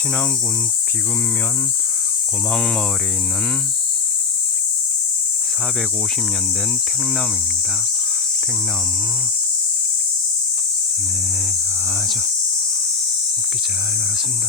신안군 비금면 고막마을에 있는 450년 된 팽나무입니다. 팽나무 네 아주 곱게 잘 자랐습니다.